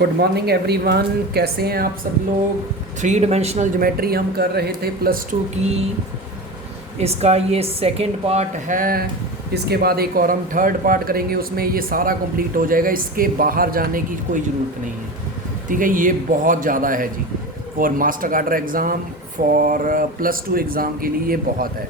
Good morning everyone, कैसे हैं आप सब लोग। थ्री डिमेंशनल ज्योमेट्री हम कर रहे थे +2 की। इसका ये सेकंड पार्ट है। इसके बाद एक और हम थर्ड पार्ट करेंगे, उसमें ये सारा कंप्लीट हो जाएगा। इसके बाहर जाने की कोई ज़रूरत नहीं है, ठीक है। ये बहुत ज़्यादा है जी, फॉर मास्टर कार्डर एग्ज़ाम, फॉर +2 एग्ज़ाम के लिए ये बहुत है,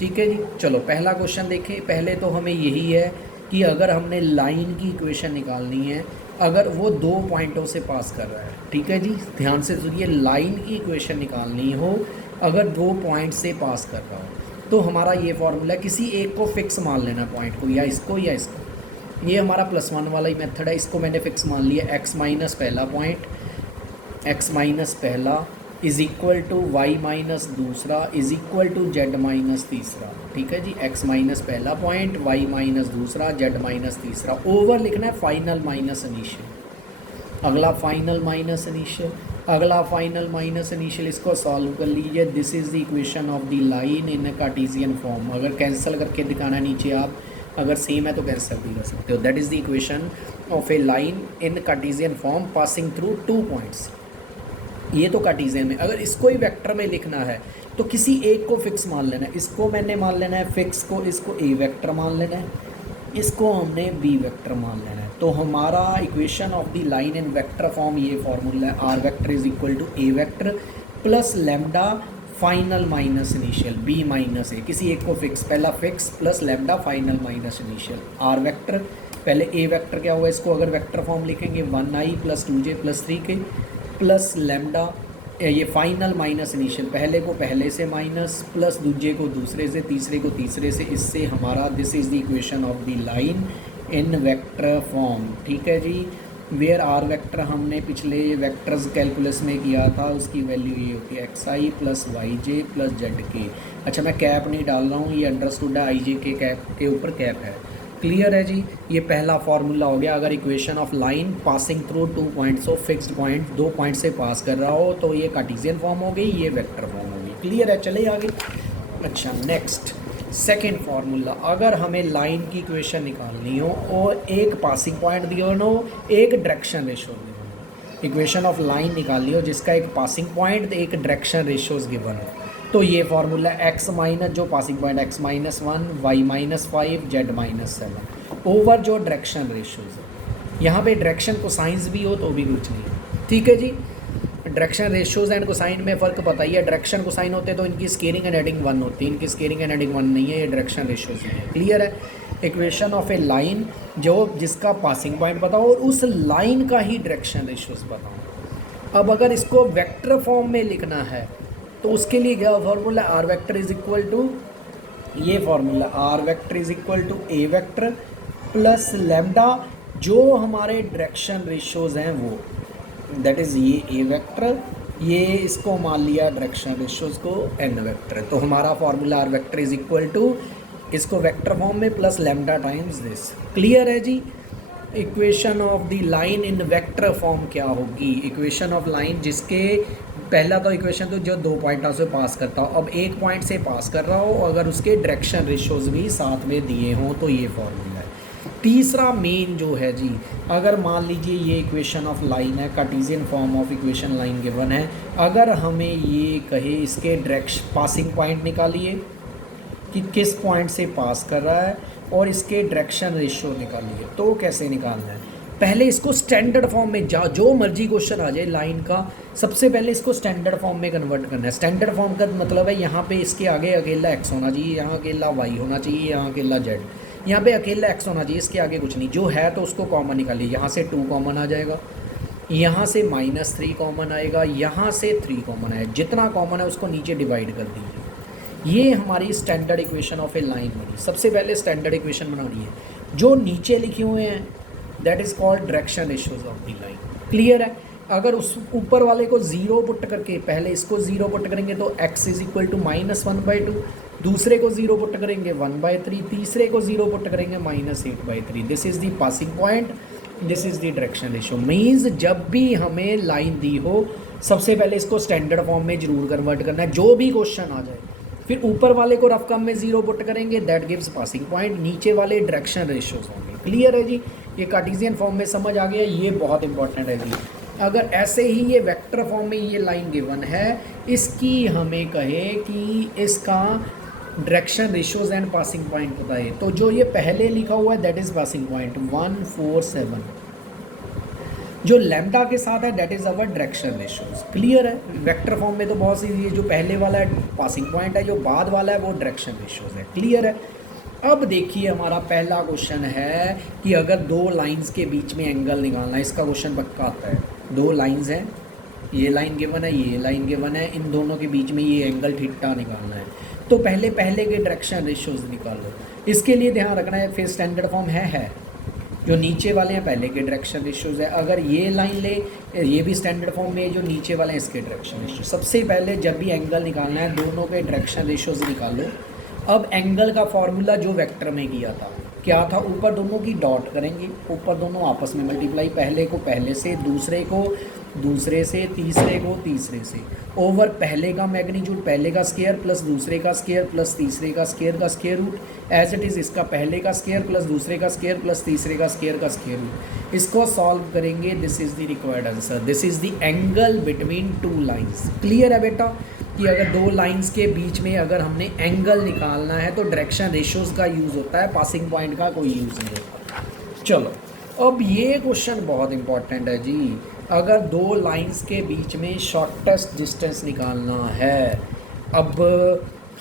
ठीक है जी। चलो पहला क्वेश्चन देखें। पहले तो हमें यही है कि अगर हमने लाइन की इक्वेशन निकालनी है, अगर वो 2 पॉइंटों से पास कर रहा है, ठीक है जी, ध्यान से सुनिए। लाइन की इक्वेशन निकालनी हो अगर 2 पॉइंट से पास कर रहा हो, तो हमारा ये फॉर्मूला, किसी एक को फिक्स मान लेना पॉइंट को, या इसको या इसको। ये हमारा +1 वाला ही मेथड है। इसको मैंने फिक्स मान लिया, x माइनस पहला पॉइंट, x माइनस पहला is equal to y minus दूसरा is equal to z minus तीसरा, ठीक है जी। x माइनस पहला पॉइंट, y माइनस दूसरा, जेड माइनस तीसरा। ओवर लिखना है फाइनल माइनस इनिशियल, अगला फाइनल माइनस इनिशियल, अगला फाइनल माइनस इनिशियल। इसको सॉल्व कर लीजिए। This is the equation of the line in cartesian form. अगर कैंसिल करके दिखाना नीचे आप, अगर सेम है तो कैंसिल भी कर सकते हो। That is the equation of A line in cartesian form passing through 2 points. ये तो कार्टेशियन में। अगर इसको ही वेक्टर में लिखना है तो किसी एक को फिक्स मान लेना है। इसको मैंने मान लेना है फिक्स को, इसको ए वेक्टर मान लेना है, इसको हमने बी वेक्टर मान लेना है। तो हमारा equation of the line in vector form ये फॉर्मूला है, r vector is equal to a vector plus lambda final minus initial b minus a. किसी एक को फिक्स, पहला fix plus lambda final minus initial. R vector पहले a vector क्या हुआ, इसको अगर वेक्टर फॉर्म लिखेंगे 1i + 2j + 3k plus lambda, ये फाइनल माइनस इनिशियल, पहले को पहले से माइनस प्लस दूसरे को दूसरे से, तीसरे को तीसरे से। इससे हमारा this is the equation of the line in vector form, ठीक है जी। वेयर आर वेक्टर हमने पिछले वेक्टर्स कैलकुलस में किया था, उसकी वैल्यू ये होती है xi + yj + zk। अच्छा, मैं कैप नहीं डाल रहा हूँ, ये अंडरस्टूड है, i j के कैप के ऊपर कैप है। क्लियर है जी। ये पहला फार्मूला हो गया। अगर equation of line passing through 2 points of fixed point, 2 point से पास कर रहा हो, तो ये कार्टेशियन फॉर्म हो गई, ये वेक्टर फॉर्म हो गई। क्लियर है, चले आगे। अच्छा, नेक्स्ट सेकेंड फार्मूला। अगर हमें लाइन की इक्वेशन निकालनी हो और एक पासिंग पॉइंट दिया हो, एक डायरेक्शन रेशियो गिवन हो, इक्वेशन ऑफ लाइन निकालनी हो जिसका एक पासिंग पॉइंट, एक डायरेक्शन रेशियोज गिवन हो, तो ये फार्मूला x माइनस जो passing point x -1, y -5, z -7 over जो डायरेक्शन रेशियोज है। यहाँ पे डायरेक्शन कोसाइंस भी हो तो भी कुछ नहीं है, ठीक है जी। डायरेक्शन रेशियोज एंड कोसाइन में फ़र्क पता ही है। डायरेक्शन कोसाइन होते तो इनकी स्केलिंग एंड हेडिंग 1 होती है, इनकी स्केलिंग एंड हेडिंग 1 नहीं है, ये डायरेक्शन रेशियोज है। क्लियर है। इक्वेशन ऑफ ए लाइन जो जिसका पासिंग पॉइंट बताओ और उस लाइन का ही डायरेक्शन रेशियोज बताओ। अब अगर इसको वेक्टर फॉर्म में लिखना है तो उसके लिए क्या formula, r vector is equal to, ये formula r vector is equal to a vector plus lambda जो हमारे डायरेक्शन रेशियोज हैं वो, दैट इज़ ये ए वेक्टर, ये इसको मान लिया डायरेक्शन रेशियोज को एन वेक्टर। तो हमारा formula r vector is equal to, इसको वेक्टर फॉर्म में plus lambda times this. Clear है जी। Equation of the line in vector form क्या होगी, इक्वेशन ऑफ लाइन जिसके पहला तो इक्वेशन तो जो 2 पॉइंटों से पास करता हो, अब 1 पॉइंट से पास कर रहा हो, अगर उसके डायरेक्शन रेशियोज भी साथ में दिए हों तो ये फॉर्मूला है। तीसरा मेन जो है जी, अगर मान लीजिए ये इक्वेशन ऑफ लाइन है, Cartesian form of equation line given है, अगर हमें ये कहे इसके डायरेक्शन पासिंग पॉइंट निकालिए कि किस पॉइंट से पास कर रहा है और इसके डायरेक्शन रेशियो निकालिए, तो कैसे निकालना है। पहले इसको स्टैंडर्ड फॉर्म में, जो मर्जी क्वेश्चन आ जाए लाइन का, सबसे पहले इसको स्टैंडर्ड फॉर्म में कन्वर्ट करना है। स्टैंडर्ड फॉर्म का मतलब है यहाँ पे इसके आगे अकेला x होना चाहिए, यहाँ अकेला y होना चाहिए, यहाँ अकेला z, यहाँ पे अकेला x होना चाहिए, इसके आगे कुछ नहीं। जो है तो उसको कॉमन निकालिए, यहाँ से 2 कॉमन आ जाएगा, यहाँ से -3 कॉमन आएगा, यहाँ से 3 कॉमन आएगा। जितना कॉमन है उसको नीचे डिवाइड कर दीजिए। ये हमारी standard equation of A line बनी। सबसे पहले स्टैंडर्ड इक्वेशन बनानी है। जो नीचे लिखे हुए हैं that is called direction ratios of the line. Clear है। अगर उस ऊपर वाले को 0 पुट करके, पहले इसको 0 पुट करेंगे तो x इज इक्वल टू -1/2, दूसरे को 0 पुट करेंगे 1/3, तीसरे को 0 पुट करेंगे -8/3। This is the passing point, this is the direction ratio. Means जब भी हमें लाइन दी हो सबसे पहले इसको स्टैंडर्ड फॉर्म में जरूर कन्वर्ट करना है, जो भी क्वेश्चन आ जाए। फिर ऊपर वाले को रफ कम में 0 पुट करेंगे, दैट गिव्स पासिंग पॉइंट, नीचे वाले डायरेक्शन रेशियोज होंगे। क्लियर है जी। ये कार्टेशियन फॉर्म में समझ आ गया, ये बहुत इंपॉर्टेंट है जी। अगर ऐसे ही ये वेक्टर फॉर्म में ये लाइन गिवन है, इसकी हमें कहे कि इसका direction ratios and passing point बताए, तो जो ये पहले लिखा हुआ है दैट इज़ पासिंग पॉइंट 1 4 7, जो लैम्डा के साथ है that is our direction ratios. Clear है? वेक्टर फॉर्म में तो बहुत सी, ये जो पहले वाला है पासिंग पॉइंट है, जो बाद वाला है वो डायरेक्शन रेशियोज है। क्लियर है? अब देखिए हमारा पहला क्वेश्चन है कि अगर दो लाइंस के बीच में एंगल निकालना है, इसका क्वेश्चन पक्का आता है। दो लाइंस हैं, ये लाइन गिवन है, ये लाइन गिवन है, इन दोनों के बीच में ये एंगल थीटा निकालना है, तो पहले के डायरेक्शन रेशियोज निकालो। इसके लिए ध्यान रखना है, फिर स्टैंडर्ड फॉर्म है जो नीचे वाले हैं पहले के डायरेक्शन रेशियोज है। अगर ये लाइन ले, ये भी स्टैंडर्ड फॉर्म में, जो नीचे वाले हैं इसके डायरेक्शन रेशियो। सबसे पहले जब भी एंगल निकालना है दोनों के डायरेक्शन रेशियोज निकालो। अब एंगल का फॉर्मूला जो वेक्टर में किया था क्या था, ऊपर दोनों की डॉट करेंगे, ऊपर दोनों आपस में मल्टीप्लाई, पहले को पहले से, दूसरे को दूसरे से, तीसरे को तीसरे से, ओवर पहले का मैग्नीट्यूड पहले का स्केयर प्लस दूसरे का स्केयर प्लस तीसरे का स्केयर का square root as it is इसका पहले का स्केयर प्लस दूसरे का स्केयर प्लस तीसरे का स्केयर का स्केयर रूट। इसको सॉल्व करेंगे, this is the required answer, this is the angle between two lines. Clear है बेटा कि अगर दो लाइंस के बीच में अगर हमने एंगल निकालना है तो डायरेक्शन रेशियोज का यूज़ होता है, पासिंग पॉइंट का कोई यूज़ नहीं होता। चलो अब ये क्वेश्चन बहुत इंपॉर्टेंट है जी। अगर दो लाइंस के बीच में शॉर्टेस्ट डिस्टेंस निकालना है, अब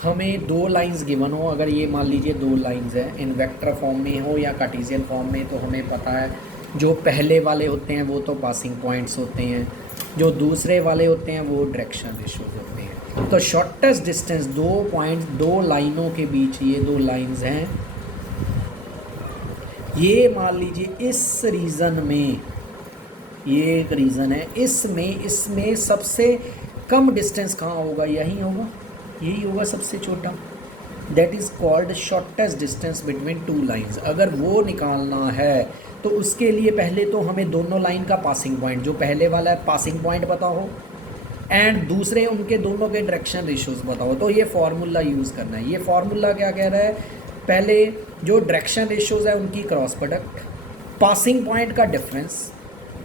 हमें दो लाइंस गिवन हो, अगर ये मान लीजिए दो लाइंस हैं, इन वेक्टर फॉर्म में हो या कार्टेशियन फॉर्म में, तो हमें पता है जो पहले वाले होते हैं वो तो पासिंग पॉइंट्स होते हैं, जो दूसरे वाले होते हैं वो डायरेक्शन रेशियोज होते हैं। तो शॉर्टेस्ट डिस्टेंस दो पॉइंट्स, दो लाइनों के बीच, ये दो लाइंस हैं, ये मान लीजिए इस रीजन में, ये एक रीज़न है, इसमें सबसे कम डिस्टेंस कहाँ होगा, यही होगा, यही होगा सबसे छोटा, that is called shortest distance between two lines. अगर वो निकालना है तो उसके लिए पहले तो हमें दोनों लाइन का पासिंग पॉइंट, जो पहले वाला है पासिंग पॉइंट पता हो, एंड दूसरे उनके दोनों के डायरेक्शन रेशियोज बताओ, तो ये फार्मूला यूज़ करना है। ये फार्मूला क्या कह रहा है, पहले जो डायरेक्शन रेशियोज है उनकी क्रॉस प्रोडक्ट, पासिंग पॉइंट का डिफरेंस,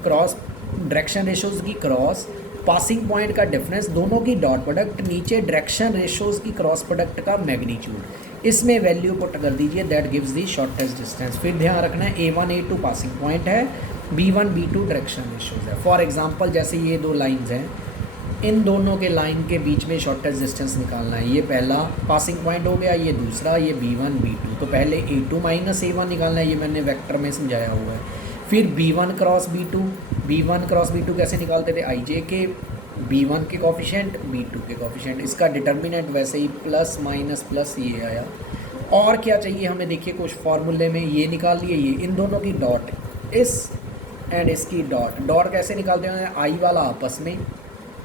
क्रॉस डायरेक्शन रेशियोज की क्रॉस, पासिंग पॉइंट का डिफरेंस, दोनों की डॉट प्रोडक्ट, नीचे डायरेक्शन रेशियोज की क्रॉस प्रोडक्ट का मैग्नीट्यूड, इसमें वैल्यू पुट कर दीजिए, that gives the shortest distance. फिर ध्यान रखना है A1 A2 पासिंग पॉइंट है, B1 B2 डायरेक्शन रेशियोज है। फॉर एग्जांपल जैसे ये दो लाइंस हैं, इन दोनों के लाइन के बीच में शॉर्टेस्ट डिस्टेंस निकालना है, ये पहला पासिंग पॉइंट हो गया, ये दूसरा, ये B1 B2, तो पहले A2 माइनस A1 निकालना है, ये मैंने वेक्टर में समझाया हुआ है। फिर B1 क्रॉस B2 कैसे निकालते थे, IJ के B1 के कोफिशिएंट B2 के कोफिशिएंट, इसका डिटर्मिनेंट वैसे ही प्लस माइनस प्लस ये आया। और क्या चाहिए हमें, देखिए कुछ फार्मूले में ये निकाल लिए, ये इन दोनों की डॉट, इस एंड इसकी डॉट कैसे निकालते हैं, I वाला आपस में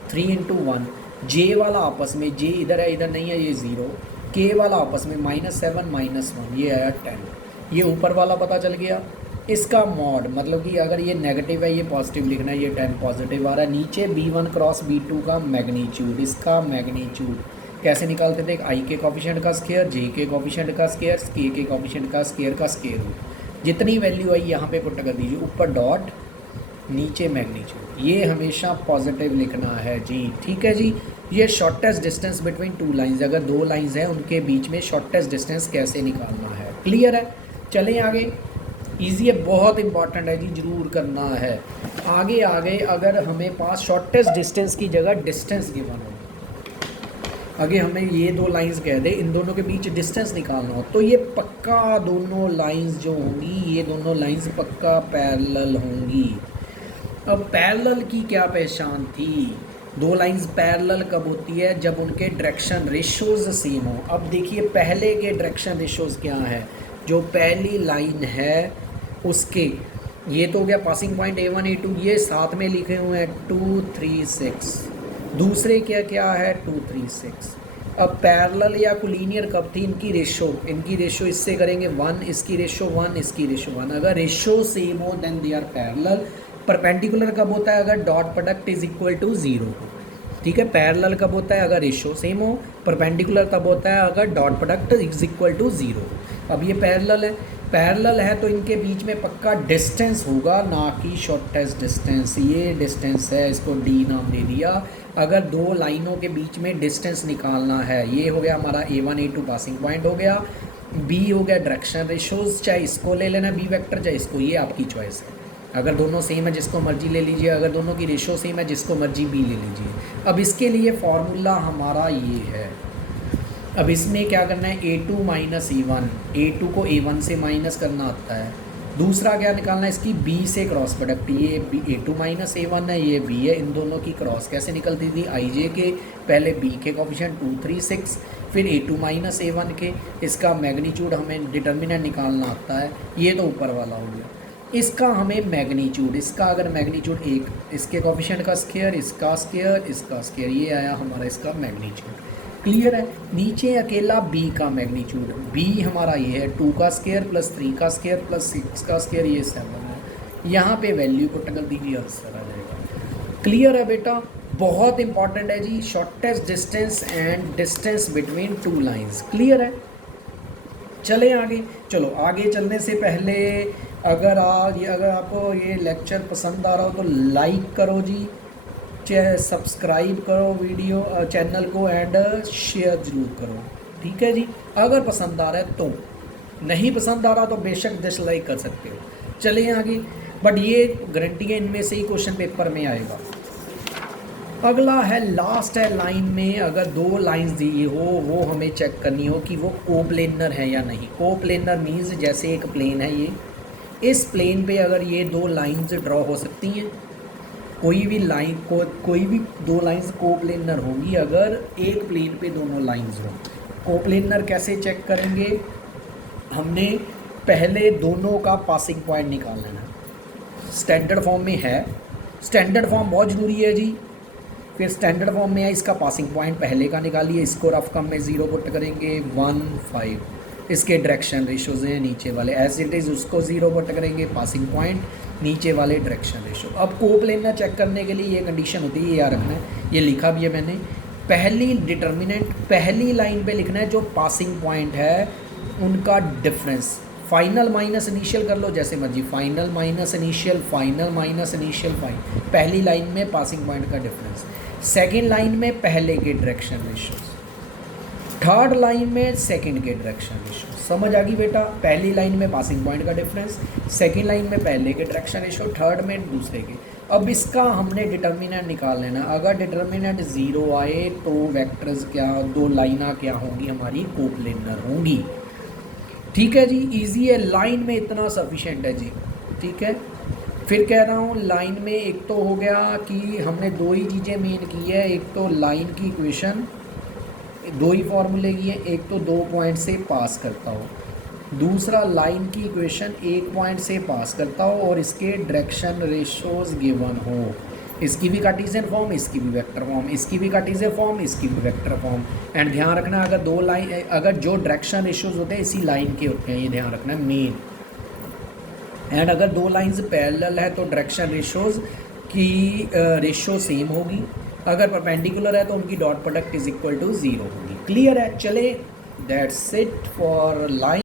3 × 1, J वाला आपस में, J इधर है इधर नहीं है ये 0, K वाला आपस में -7 -1, ये आया 10, ये ऊपर वाला पता चल गया। इसका मॉड मतलब कि अगर ये नेगेटिव है ये पॉजिटिव लिखना है, ये 10 पॉजिटिव आ रहा है। नीचे B1 क्रॉस B2 का मैग्नीट्यूड, इसका मैग्नीट्यूड कैसे निकालते थे, I के कोफिशिएंट का स्केयर, J के कोफिशिएंट का स्केयर, K के कोफिशिएंट का स्केयर का स्केयर रूट, जितनी वैल्यू आई यहाँ पे पुट कर दीजिए, ऊपर डॉट नीचे मैग्नीट्यूड, ये हमेशा पॉजिटिव लिखना है जी। ठीक है जी, ये shortest distance between two lines, अगर दो लाइंस हैं उनके बीच में शॉर्टेस्ट डिस्टेंस कैसे निकालना है। क्लियर है? चलें आगे, ईजी है, बहुत इंपॉर्टेंट है जी, ज़रूर करना है। आगे अगर हमें पास शॉर्टेस्ट डिस्टेंस की जगह डिस्टेंस गिवन हो, आगे हमें ये दो लाइंस कह दे, इन दोनों के बीच डिस्टेंस निकालना हो, तो ये पक्का दोनों लाइंस जो होंगी, ये दोनों लाइंस पक्का पैरेलल होंगी। अब पैरेलल की क्या पहचान थी, दो लाइंस पैरेलल कब होती है, जब उनके डायरेक्शन रेशियोज सेम हो। अब देखिए पहले के डायरेक्शन रेशियोज क्या है, जो पहली लाइन है उसके, ये तो हो गया पासिंग पॉइंट A1 A2, ये साथ में लिखे हुए हैं 2 3 6, दूसरे क्या क्या है 2 3 6। अब पैरेलल या कोलिनियर कब थी, इनकी रेशो इससे करेंगे 1, इसकी रेशो 1, इसकी रेशो 1। अगर रेशो सेम हो then they are parallel. Perpendicular कब होता है, अगर dot product is equal to 0 हो। ठीक है, पैरेलल कब होता है, अगर रेशो सेम हो। परपेंडिकुलर तब होता है अगर dot product is equal to 0। अब ये पैरेलल है, पैरेलल है तो इनके बीच में पक्का डिस्टेंस होगा, ना कि शॉर्टेस्ट डिस्टेंस। ये डिस्टेंस है, इसको डी नाम दे दिया। अगर दो लाइनों के बीच में डिस्टेंस निकालना है, ये हो गया हमारा A1 A2 पासिंग पॉइंट हो गया, B हो गया डायरेक्शन रेशोज, चाहे इसको ले लेना B वेक्टर चाहे इसको, ये आपकी चॉइस है। अगर दोनों सेम है जिसको मर्जी ले लीजिए, अगर दोनों की रेशो सेम है जिसको मर्जी B ले लीजिए। अब इसके लिए फॉर्मूला हमारा ये है। अब इसमें क्या करना है, A2 माइनस A1, A2 को A1 से माइनस करना आता है। दूसरा क्या निकालना है, इसकी B से क्रॉस प्रोडक्ट, ये A2 माइनस A1 है, ये B है, इन दोनों की क्रॉस कैसे निकलती थी, IJ के पहले B के कोफिशिएंट 2 3 6, फिर A2 माइनस A1 के, इसका मैग्नीट्यूड हमें डिटर्मिनेंट निकालना आता है, ये तो ऊपर वाला हो गया। इसका हमें मैग्नीट्यूड, इसका अगर मैग्नीट्यूड एक, इसके कोफिशिएंट का स्क्वायर, इसका स्क्वायर, इसका स्क्वायर, ये आया हमारा इसका मैग्नीट्यूड। क्लियर है। नीचे अकेला B का मैग्नीट्यूड, B हमारा ये है 2 का स्क्वायर प्लस 3 का स्क्वायर प्लस 6 का स्क्वायर, ये 7 है। यहाँ पे वैल्यू को टकल दीजिए, आंसर आ जाएगा। क्लियर है बेटा, बहुत इंपॉर्टेंट है जी, shortest distance and distance between two lines. Clear है। चले आगे। चलो आगे चलने से पहले अगर आपको ये लेक्चर पसंद आ रहा हो तो लाइक करो जी, सब्सक्राइब करो वीडियो चैनल को एंड शेयर ज़रूर करो, ठीक है जी। अगर पसंद आ रहा है तो, नहीं पसंद आ रहा तो बेशक डिसलाइक कर सकते हो। चलिए आगे, बट ये गारंटी है इनमें से ही क्वेश्चन पेपर में आएगा। अगला है, लास्ट है लाइन में, अगर दो लाइंस दी हो वो हमें चेक करनी हो कि वो कोप्लेनर है या नहीं। कोप्लेनर मीन्स जैसे एक प्लेन है ये, इस प्लेन पे अगर ये दो लाइंस ड्रॉ हो सकती हैं, कोई भी दो लाइंस कोप्लेनर होंगी अगर एक प्लेन पे दोनों लाइंस हो। कोप्लेनर कैसे चेक करेंगे, हमने पहले दोनों का पासिंग पॉइंट निकाल लेना। स्टैंडर्ड फॉर्म में है, स्टैंडर्ड फॉर्म बहुत ज़रूरी है जी। फिर स्टैंडर्ड फॉर्म में है, इसका पासिंग पॉइंट पहले का निकालिए, इसको रफ कम में 0 पुट करेंगे 1 5, इसके डायरेक्शन रेशोज़ हैं नीचे वाले, एज इट इज़ उसको 0 पुट करेंगे, पासिंग पॉइंट नीचे वाले डायरेक्शन रेशो। अब कोप्लेनर चेक करने के लिए ये कंडीशन होती है, ये याद रखना है, ये लिखा भी है मैंने। पहली डिटर्मिनेंट पहली लाइन पे लिखना है, जो पासिंग पॉइंट है उनका डिफरेंस, फाइनल माइनस इनिशियल कर लो जैसे मर्जी, final minus initial, final minus initial, पहली लाइन में पासिंग पॉइंट का डिफरेंस, सेकेंड लाइन में पहले के डायरेक्शन रेशो, थर्ड लाइन में सेकंड के डायरेक्शन रेशो। समझ आ गई बेटा, पहली लाइन में पासिंग पॉइंट का डिफरेंस, सेकंड लाइन में पहले के डायरेक्शन रेशो, थर्ड में दूसरे के। अब इसका हमने डिटर्मिनेंट निकाल लेना। अगर डिटर्मिनेंट 0 आए तो वेक्टर्स क्या, दो लाइना क्या होंगी हमारी, कोप्लेनर होंगी। ठीक है जी, इजी है, लाइन में इतना सफिशेंट है जी। ठीक है, फिर कह रहा हूँ लाइन में एक तो हो गया कि हमने दो ही चीज़ें मेन की है, एक तो लाइन की इक्वेशन, दो ही फार्मूले की है, एक तो 2 पॉइंट से पास करता हो, दूसरा लाइन की इक्वेशन 1 पॉइंट से पास करता हो और इसके डायरेक्शन रेशोज़ गिवन हो। इसकी भी कार्टेशियन फॉर्म, इसकी भी वेक्टर फॉर्म, इसकी भी कार्टेशियन फॉर्म, इसकी भी वेक्टर फॉर्म। एंड ध्यान रखना, अगर दो लाइन, अगर जो डायरेक्शन रेशोज़ होते हैं इसी लाइन के होते हैं, ये ध्यान रखना मेन। एंड अगर दो लाइंस पैरेलल है तो डायरेक्शन रेशोज़ की रेशो सेम होगी, अगर परपेंडिकुलर है तो उनकी dot product is equal to 0 होगी। क्लियर है। चले, दैट्स इट फॉर लाइन।